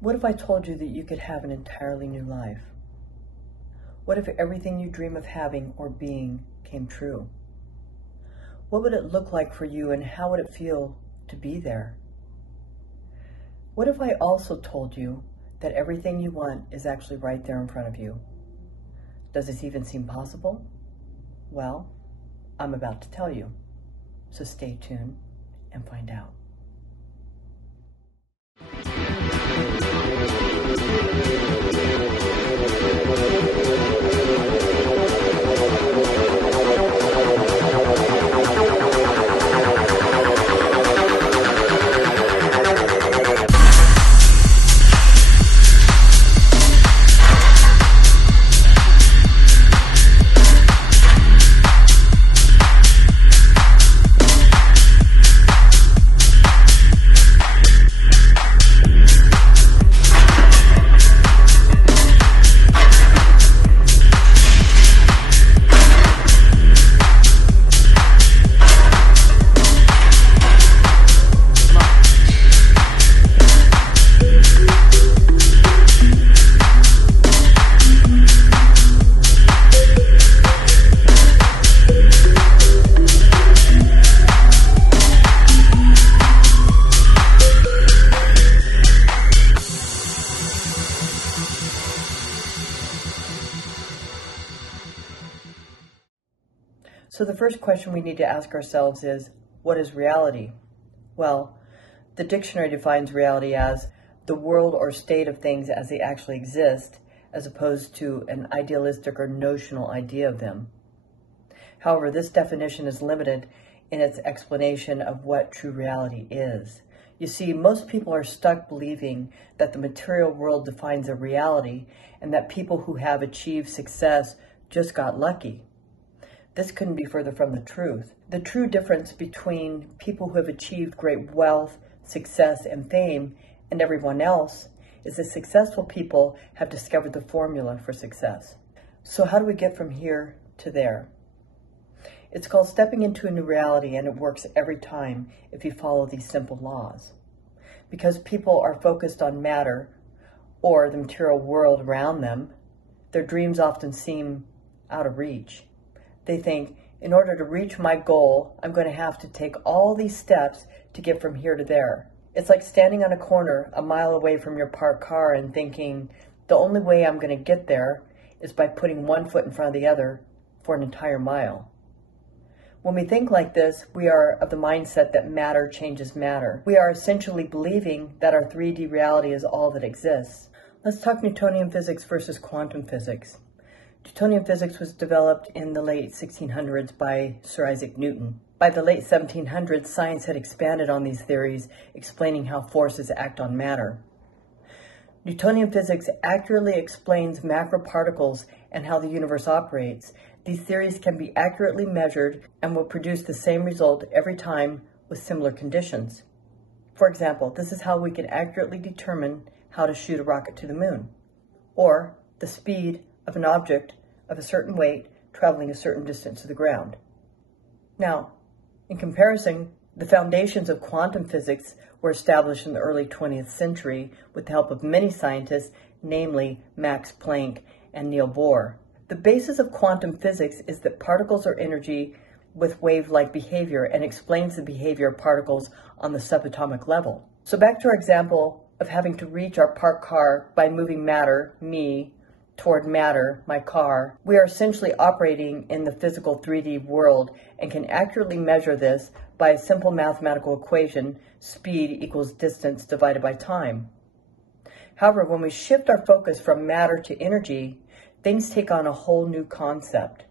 What if I told you that you could have an entirely new life? What if everything you dream of having or being came true? What would it look like for you, and how would it feel to be there? What if I also told you that everything you want is actually right there in front of you? Does this even seem possible? Well, I'm about to tell you, so stay tuned and find out. So the first question we need to ask ourselves is, what is reality? Well, the dictionary defines reality as the world or state of things as they actually exist, as opposed to an idealistic or notional idea of them. However, this definition is limited in its explanation of what true reality is. You see, most people are stuck believing that the material world defines a reality and that people who have achieved success just got lucky. This couldn't be further from the truth. The true difference between people who have achieved great wealth, success, and fame and everyone else is that successful people have discovered the formula for success. So how do we get from here to there? It's called stepping into a new reality, and it works every time if you follow these simple laws. Because people are focused on matter or the material world around them, their dreams often seem out of reach. They think, in order to reach my goal, I'm going to have to take all these steps to get from here to there. It's like standing on a corner a mile away from your parked car and thinking, the only way I'm going to get there is by putting one foot in front of the other for an entire mile. When we think like this, we are of the mindset that matter changes matter. We are essentially believing that our 3D reality is all that exists. Let's talk Newtonian physics versus quantum physics. Newtonian physics was developed in the late 1600s by Sir Isaac Newton. By the late 1700s, science had expanded on these theories, explaining how forces act on matter. Newtonian physics accurately explains macroparticles and how the universe operates. These theories can be accurately measured and will produce the same result every time with similar conditions. For example, this is how we can accurately determine how to shoot a rocket to the moon, or the speed of an object of a certain weight traveling a certain distance to the ground. Now, in comparison, the foundations of quantum physics were established in the early 20th century with the help of many scientists, namely Max Planck and Niels Bohr. The basis of quantum physics is that particles are energy with wave-like behavior and explains the behavior of particles on the subatomic level. So back to our example of having to reach our parked car by moving matter, me, toward matter, my car. We are essentially operating in the physical 3D world and can accurately measure this by a simple mathematical equation, speed equals distance divided by time. However, when we shift our focus from matter to energy, things take on a whole new concept.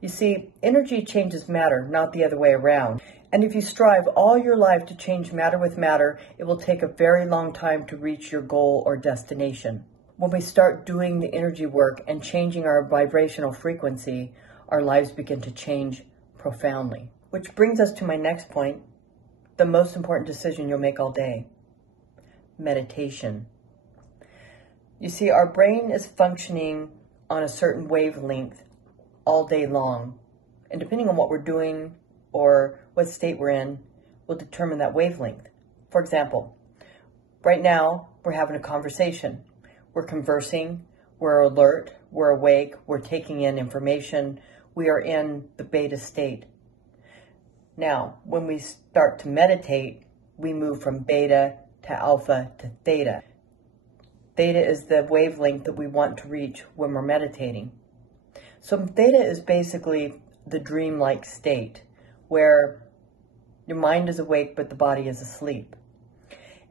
You see, energy changes matter, not the other way around. And if you strive all your life to change matter with matter, it will take a very long time to reach your goal or destination. When we start doing the energy work and changing our vibrational frequency, our lives begin to change profoundly. Which brings us to my next point, the most important decision you'll make all day: meditation. You see, our brain is functioning on a certain wavelength all day long, and depending on what we're doing or what state we're in will determine that wavelength. For example, Right now, we're having a conversation. We're conversing, we're alert, we're awake, we're taking in information. We are in the beta state. Now, when we start to meditate, we move from beta to alpha to theta. Theta is the wavelength that we want to reach when we're meditating. So theta is basically the dreamlike state where your mind is awake but the body is asleep.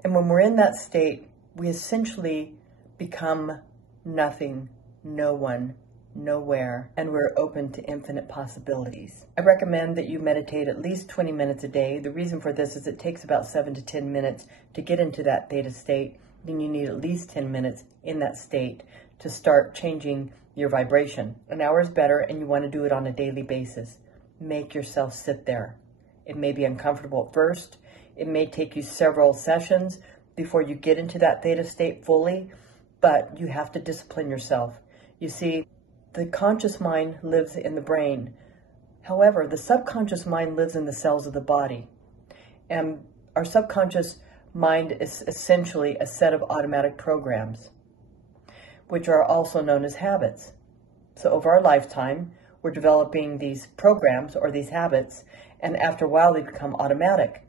And when we're in that state, we essentially become nothing, no one, nowhere, and we're open to infinite possibilities. I recommend that you meditate at least 20 minutes a day. The reason for this is it takes about 7 to 10 minutes to get into that theta state. Then you need at least 10 minutes in that state to start changing your vibration. An hour is better, and you want to do it on a daily basis. Make yourself sit there. It may be uncomfortable at first. It may take you several sessions before you get into that theta state fully, but you have to discipline yourself. You see, the conscious mind lives in the brain. However, the subconscious mind lives in the cells of the body. And our subconscious mind is essentially a set of automatic programs, which are also known as habits. So over our lifetime, we're developing these programs or these habits, and after a while they become automatic.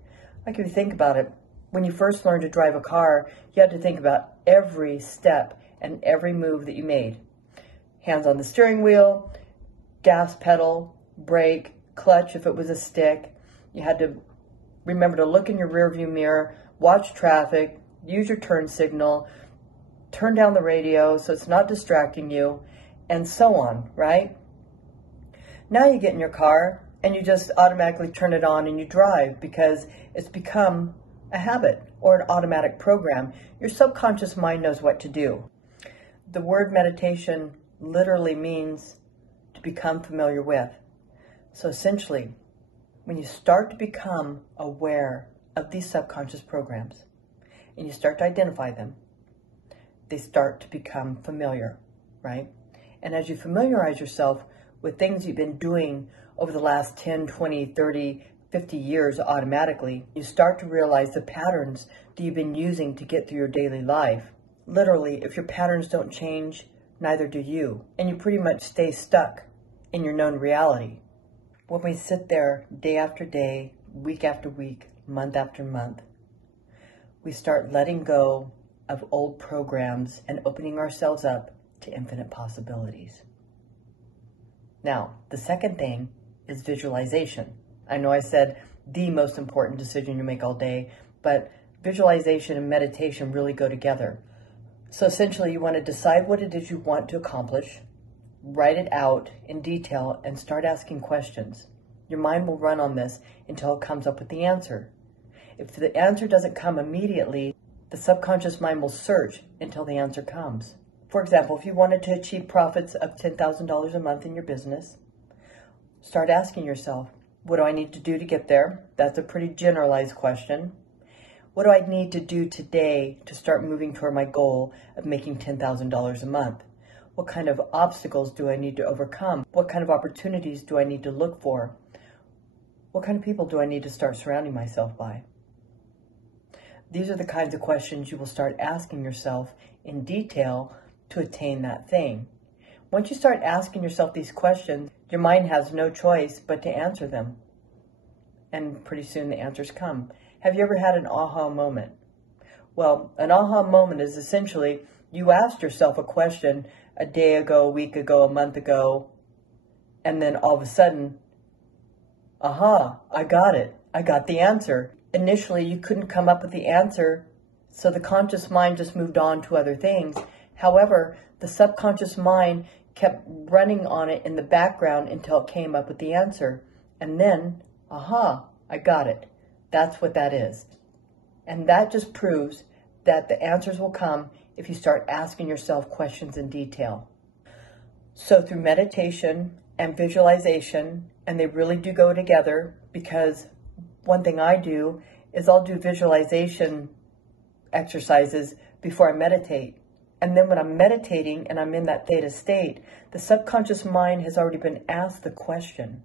Like if you think about it, when you first learned to drive a car, you had to think about every step and every move that you made. Hands on the steering wheel, gas pedal, brake, clutch if it was a stick. You had to remember to look in your rearview mirror, watch traffic, use your turn signal, turn down the radio so it's not distracting you, and so on, right? Now you get in your car and you just automatically turn it on and you drive because it's become a habit or an automatic program. Your subconscious mind knows what to do. The word meditation literally means to become familiar with. So essentially, when you start to become aware of these subconscious programs and you start to identify them, they start to become familiar, right? And as you familiarize yourself with things you've been doing over the last 10, 20, 30, 50 years automatically, you start to realize the patterns that you've been using to get through your daily life. Literally, if your patterns don't change, neither do you. And you pretty much stay stuck in your known reality. When we sit there day after day, week after week, month after month, we start letting go of old programs and opening ourselves up to infinite possibilities. Now, the second thing is visualization. I know I said the most important decision you make all day, but visualization and meditation really go together. So essentially, you want to decide what it is you want to accomplish, write it out in detail, and start asking questions. Your mind will run on this until it comes up with the answer. If the answer doesn't come immediately, the subconscious mind will search until the answer comes. For example, if you wanted to achieve profits of $10,000 a month in your business, start asking yourself, what do I need to do to get there? That's a pretty generalized question. What do I need to do today to start moving toward my goal of making $10,000 a month? What kind of obstacles do I need to overcome? What kind of opportunities do I need to look for? What kind of people do I need to start surrounding myself by? These are the kinds of questions you will start asking yourself in detail to attain that thing. Once you start asking yourself these questions, your mind has no choice but to answer them. And pretty soon the answers come. Have you ever had an aha moment? Well, an aha moment is essentially you asked yourself a question a day ago, a week ago, a month ago, and then all of a sudden, aha, I got it. I got the answer. Initially, you couldn't come up with the answer, so the conscious mind just moved on to other things. However, the subconscious mind kept running on it in the background until it came up with the answer. And then, aha, I got it. That's what that is. And that just proves that the answers will come if you start asking yourself questions in detail. So through meditation and visualization, and they really do go together, because one thing I do is I'll do visualization exercises before I meditate. And then when I'm meditating and I'm in that theta state, the subconscious mind has already been asked the question.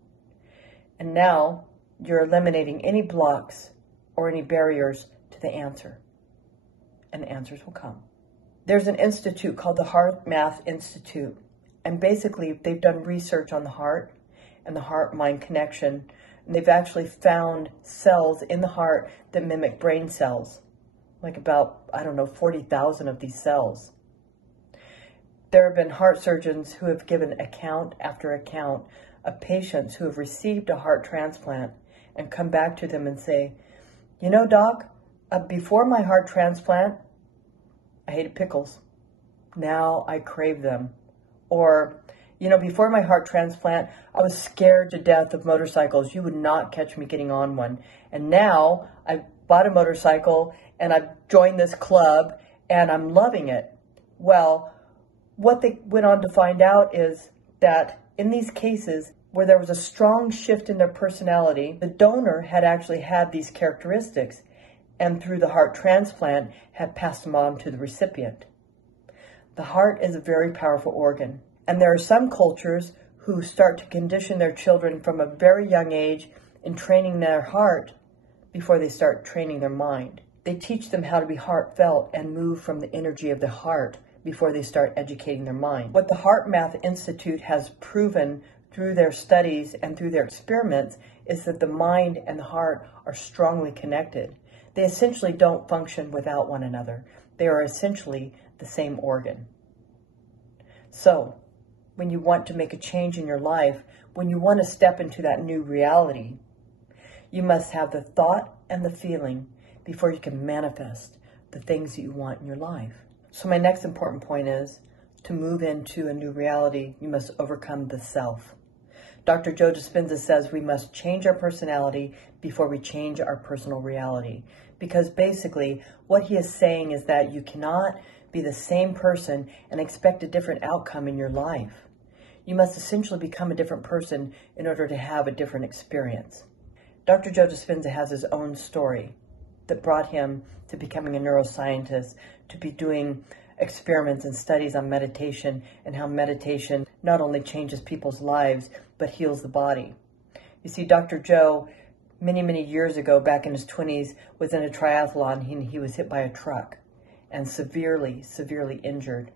And now you're eliminating any blocks or any barriers to the answer. and answers will come. There's an institute called the Heart Math Institute, and basically they've done research on the heart and the heart-mind connection, and they've actually found cells in the heart that mimic brain cells, like about, 40,000 of these cells. There have been heart surgeons who have given account after account of patients who have received a heart transplant and come back to them and say, doc, before my heart transplant, I hated pickles. Now I crave them. Or, before my heart transplant, I was scared to death of motorcycles. You would not catch me getting on one. And now I bought a motorcycle and I've joined this club and I'm loving it. Well, what they went on to find out is that in these cases where there was a strong shift in their personality, the donor had actually had these characteristics and through the heart transplant had passed them on to the recipient. The heart is a very powerful organ, and there are some cultures who start to condition their children from a very young age in training their heart before they start training their mind. They teach them how to be heartfelt and move from the energy of the heart before they start educating their mind. What the Heart Math Institute has proven through their studies and through their experiments is that the mind and the heart are strongly connected. They essentially don't function without one another. They are essentially the same organ. So, when you want to make a change in your life, when you want to step into that new reality, you must have the thought and the feeling before you can manifest the things that you want in your life. So my next important point is, to move into a new reality, you must overcome the self. Dr. Joe Dispenza says we must change our personality before we change our personal reality. Because basically, what he is saying is that you cannot be the same person and expect a different outcome in your life. You must essentially become a different person in order to have a different experience. Dr. Joe Dispenza has his own story that brought him to becoming a neuroscientist, to be doing experiments and studies on meditation and how meditation not only changes people's lives, but heals the body. You see, Dr. Joe, many years ago, back in his 20s, was in a triathlon and he was hit by a truck and severely injured.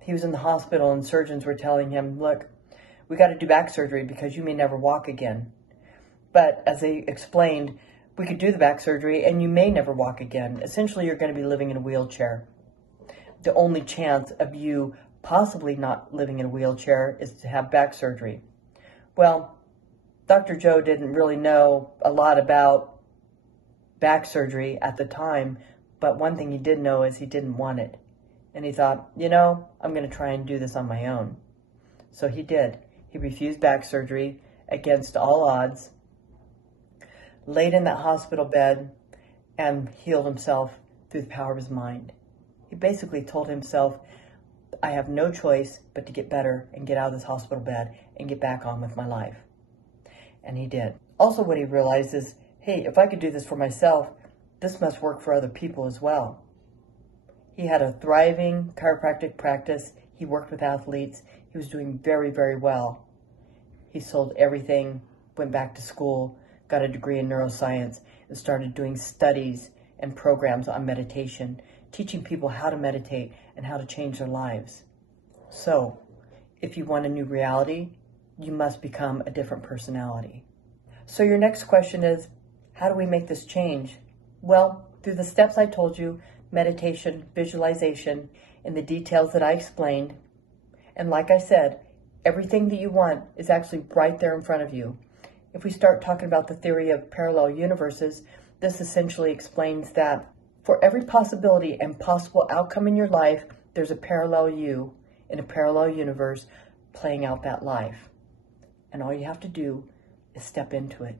He was in the hospital and surgeons were telling him, look, we got to do back surgery because you may never walk again. But as they explained, we could do the back surgery and you may never walk again. Essentially, you're going to be living in a wheelchair. The only chance of you possibly not living in a wheelchair is to have back surgery. Well, Dr. Joe didn't really know a lot about back surgery at the time, but one thing he did know is he didn't want it. And he thought, I'm going to try and do this on my own. So he did. He refused back surgery against all odds, laid in that hospital bed, and healed himself through the power of his mind. He basically told himself, I have no choice but to get better and get out of this hospital bed and get back on with my life. And he did. Also, what he realized is, hey, if I could do this for myself, this must work for other people as well. He had a thriving chiropractic practice. He worked with athletes. He was doing very well. He sold everything, went back to school, got a degree in neuroscience, and started doing studies and programs on meditation, teaching people how to meditate and how to change their lives. So, if you want a new reality, you must become a different personality. So your next question is, how do we make this change? Well, through the steps I told you, meditation, visualization, and the details that I explained. And like I said, everything that you want is actually right there in front of you. If we start talking about the theory of parallel universes, this essentially explains that for every possibility and possible outcome in your life, there's a parallel you in a parallel universe playing out that life. And all you have to do is step into it.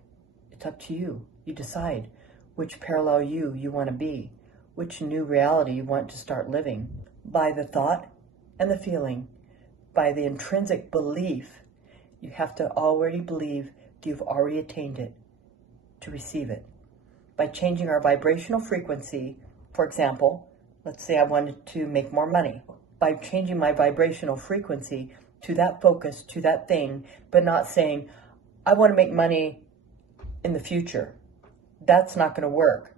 It's up to you. You decide which parallel you want to be, which new reality you want to start living. By the thought and the feeling, by the intrinsic belief, you have to already believe that you've already attained it to receive it. By changing our vibrational frequency, for example, let's say I wanted to make more money. By changing my vibrational frequency to that focus, to that thing, but not saying, I want to make money in the future. That's not going to work.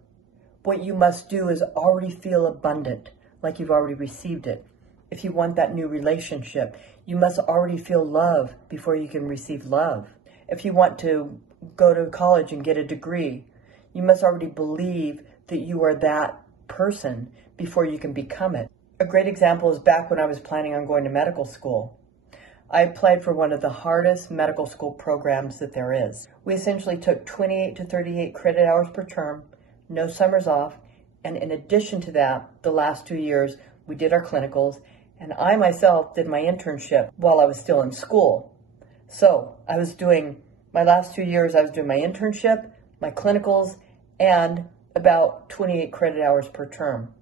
What you must do is already feel abundant, like you've already received it. If you want that new relationship, you must already feel love before you can receive love. If you want to go to college and get a degree, you must already believe that you are that person before you can become it. A great example is back when I was planning on going to medical school. I applied for one of the hardest medical school programs that there is. We essentially took 28 to 38 credit hours per term, no summers off, and in addition to that, the last 2 years, we did our clinicals, and I myself did my internship while I was still in school. So I was doing, my last 2 years, I was doing my internship, my clinicals, and about 28 credit hours per term.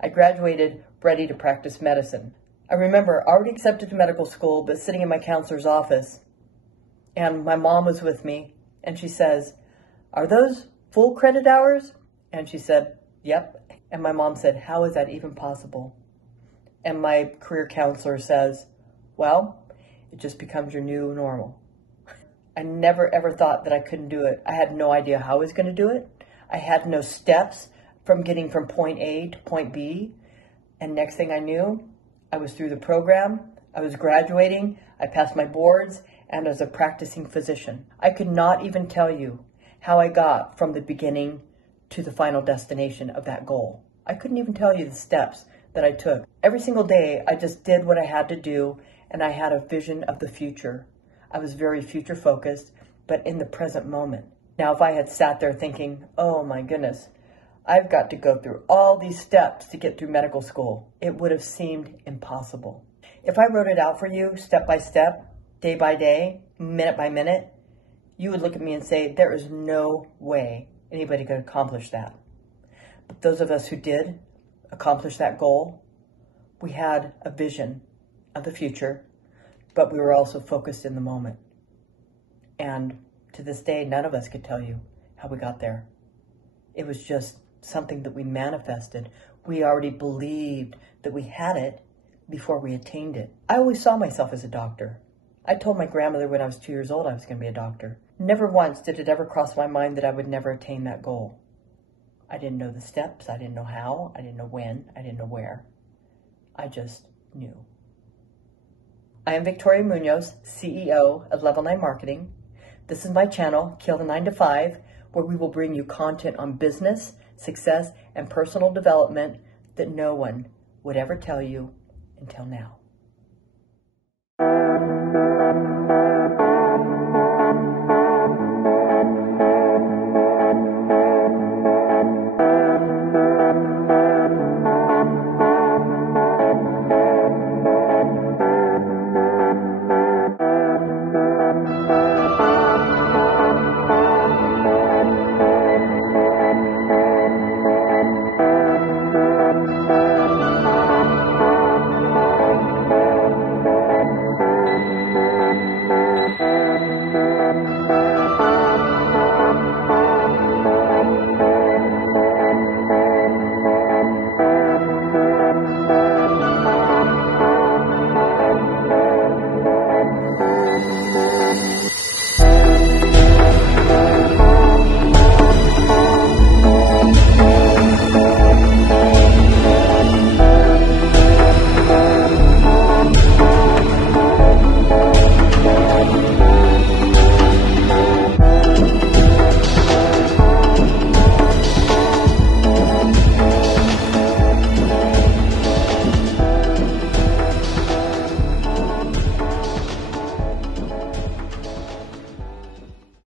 I graduated ready to practice medicine. I remember already accepted to medical school, but sitting in my counselor's office, and my mom was with me, and she says, "Are those full credit hours?" And she said, "Yep." And my mom said, "How is that even possible?" And my career counselor says, "Well, it just becomes your new normal." I never ever thought that I couldn't do it. I had no idea how I was going to do it. I had no steps from getting from point A to point B. And next thing I knew, I was through the program, I was graduating, I passed my boards, and as a practicing physician. I could not even tell you how I got from the beginning to the final destination of that goal. I couldn't even tell you the steps that I took. Every single day, I just did what I had to do, and I had a vision of the future. I was very future focused, but in the present moment. Now, if I had sat there thinking, oh my goodness, I've got to go through all these steps to get through medical school, it would have seemed impossible. If I wrote it out for you, step by step, day by day, minute by minute, you would look at me and say, there is no way anybody could accomplish that. But those of us who did accomplish that goal, we had a vision of the future, but we were also focused in the moment. And to this day, none of us could tell you how we got there. It was just something that we manifested. We already believed that we had it before we attained it. I always saw myself as a doctor. I told my grandmother when I was 2 years old I was going to be a doctor. Never once did it ever cross my mind that I would never attain that goal. I didn't know the steps. I didn't know how. I didn't know when. I didn't know where. I just knew. I am Victoria Munoz, CEO of Level 9 Marketing. This is my channel, Kill the 9 to 5, where we will bring you content on business, success, and personal development that no one would ever tell you until now.